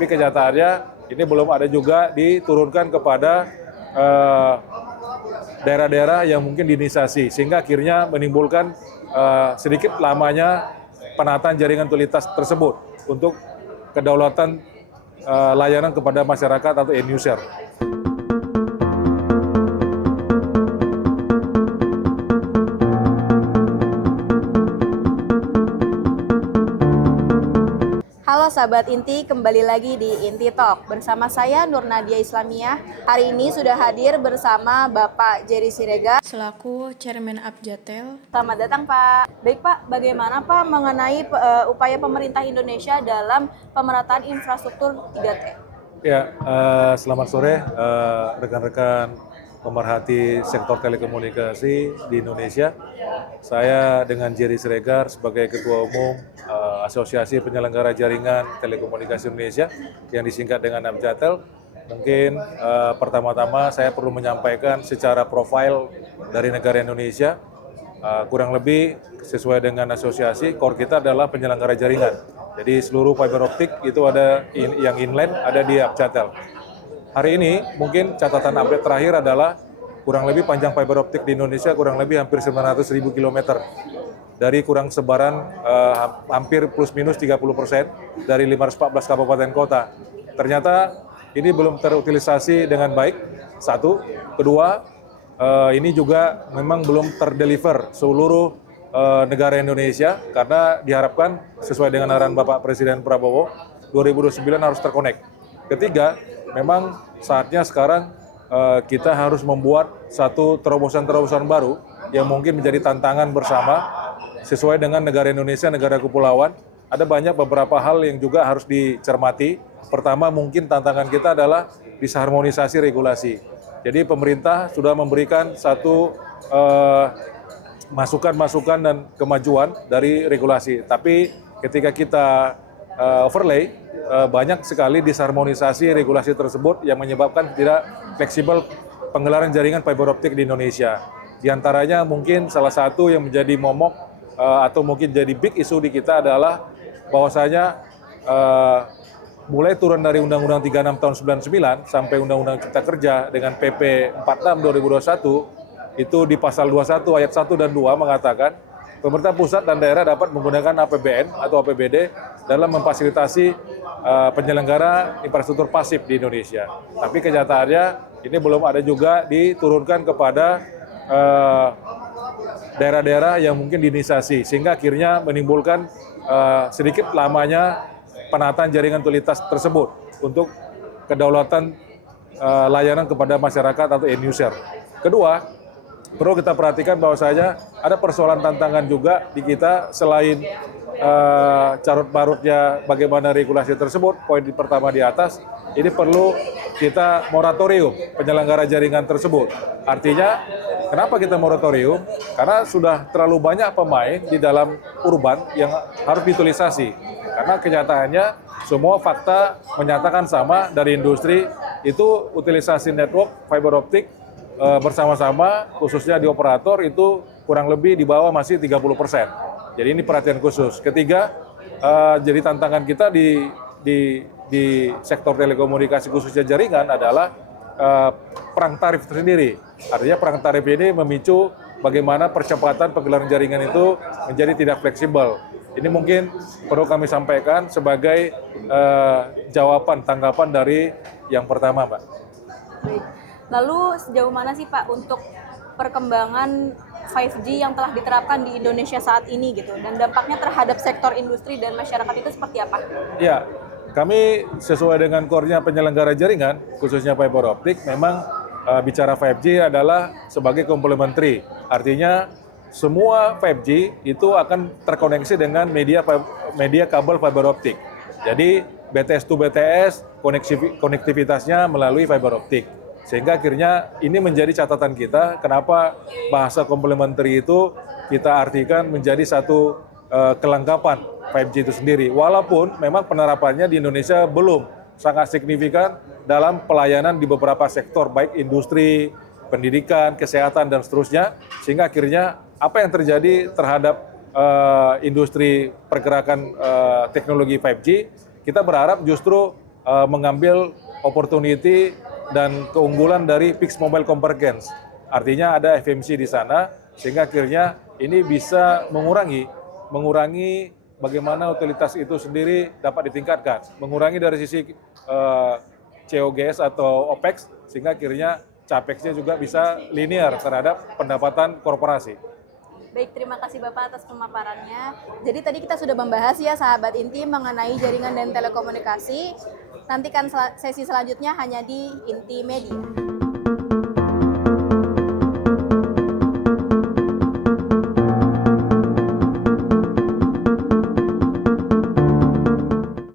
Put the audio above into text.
Tapi kenyataannya ini belum ada juga diturunkan kepada daerah-daerah yang mungkin diinisiasi, sehingga akhirnya menimbulkan sedikit lamanya penataan jaringan utilitas tersebut untuk kedaulatan layanan kepada masyarakat atau end user. Halo sahabat Inti, kembali lagi di Inti Talk. Bersama saya Nur Nadia Islamiyah. Hari ini sudah hadir bersama Bapak Jerry Siregar selaku Chairman Abjatel. Selamat datang Pak. Baik Pak, bagaimana Pak mengenai upaya pemerintah Indonesia dalam pemerataan infrastruktur 3T? Ya, selamat sore rekan-rekan pemerhati sektor telekomunikasi di Indonesia. Saya dengan Jerry Siregar sebagai Ketua Umum Asosiasi Penyelenggara Jaringan Telekomunikasi Indonesia yang disingkat dengan Abjatel. Mungkin pertama-tama saya perlu menyampaikan secara profil dari negara Indonesia. Kurang lebih sesuai dengan asosiasi, core kita adalah penyelenggara jaringan. Jadi seluruh fiber optik itu ada yang inline ada di Abjatel. Hari ini mungkin catatan update terakhir adalah kurang lebih panjang fiber optik di Indonesia kurang lebih hampir 900.000 km. Dari kurang sebaran hampir plus minus 30% dari 514 kabupaten kota. Ternyata ini belum terutilisasi dengan baik, satu. Kedua, ini juga memang belum terdeliver seluruh negara Indonesia karena diharapkan sesuai dengan arahan Bapak Presiden Prabowo 2029 harus terkonek. Ketiga, memang saatnya sekarang kita harus membuat satu terobosan-terobosan baru yang mungkin menjadi tantangan bersama sesuai dengan negara Indonesia, negara kepulauan. Ada banyak beberapa hal yang juga harus dicermati. Pertama, mungkin tantangan kita adalah disharmonisasi regulasi. Jadi pemerintah sudah memberikan satu masukan-masukan dan kemajuan dari regulasi. Tapi ketika kita overlay, banyak sekali disharmonisasi regulasi tersebut yang menyebabkan tidak fleksibel penggelaran jaringan fiber optik di Indonesia. Di antaranya mungkin salah satu yang menjadi momok atau mungkin jadi big issue di kita adalah bahwasanya mulai turun dari Undang-Undang 36 tahun 99 sampai Undang-Undang Cipta Kerja dengan PP 46 2021 itu di pasal 21 ayat 1 dan 2 mengatakan pemerintah pusat dan daerah dapat menggunakan APBN atau APBD dalam memfasilitasi penyelenggara infrastruktur pasif di Indonesia. Tapi kenyataannya ini belum ada juga diturunkan kepada daerah-daerah yang mungkin diinisiasi, sehingga akhirnya menimbulkan sedikit lamanya penataan jaringan utilitas tersebut untuk kedaulatan layanan kepada masyarakat atau end user. Kedua, perlu kita perhatikan bahwasanya ada persoalan tantangan juga di kita selain carut marutnya bagaimana regulasi tersebut. Poin pertama di atas, ini perlu kita moratorium penyelenggara jaringan tersebut. Artinya, kenapa kita moratorium? Karena sudah terlalu banyak pemain di dalam urban yang harus diutilisasi. Karena kenyataannya semua fakta menyatakan sama dari industri itu utilisasi network fiber optik bersama-sama khususnya di operator itu kurang lebih di bawah masih 30%. Jadi ini perhatian khusus. Ketiga, jadi tantangan kita di sektor telekomunikasi khususnya jaringan adalah perang tarif tersendiri. Artinya perang tarif ini memicu bagaimana percepatan penggelaran jaringan itu menjadi tidak fleksibel. Ini mungkin perlu kami sampaikan sebagai jawaban tanggapan dari yang pertama, Mbak. Baik. Lalu sejauh mana sih Pak untuk perkembangan 5G yang telah diterapkan di Indonesia saat ini gitu, dan dampaknya terhadap sektor industri dan masyarakat itu seperti apa? Ya, kami sesuai dengan core-nya penyelenggara jaringan, khususnya fiber optik, memang bicara 5G adalah sebagai complementary. Artinya semua 5G itu akan terkoneksi dengan media kabel fiber optik. Jadi BTS to BTS konektivitasnya melalui fiber optik. Sehingga akhirnya ini menjadi catatan kita kenapa bahasa complementary itu kita artikan menjadi satu kelengkapan 5G itu sendiri. Walaupun memang penerapannya di Indonesia belum sangat signifikan dalam pelayanan di beberapa sektor, baik industri, pendidikan, kesehatan, dan seterusnya. Sehingga akhirnya apa yang terjadi terhadap industri pergerakan teknologi 5G, kita berharap justru mengambil opportunity dan keunggulan dari fixed mobile convergence. Artinya ada FMC di sana, sehingga akhirnya ini bisa mengurangi bagaimana utilitas itu sendiri dapat ditingkatkan, mengurangi dari sisi COGS atau OPEX, sehingga akhirnya CAPEX-nya juga bisa linear terhadap pendapatan korporasi. Baik, terima kasih Bapak atas pemaparannya. Jadi tadi kita sudah membahas ya sahabat Inti mengenai jaringan dan telekomunikasi. Nantikan sesi selanjutnya hanya di Inti Media.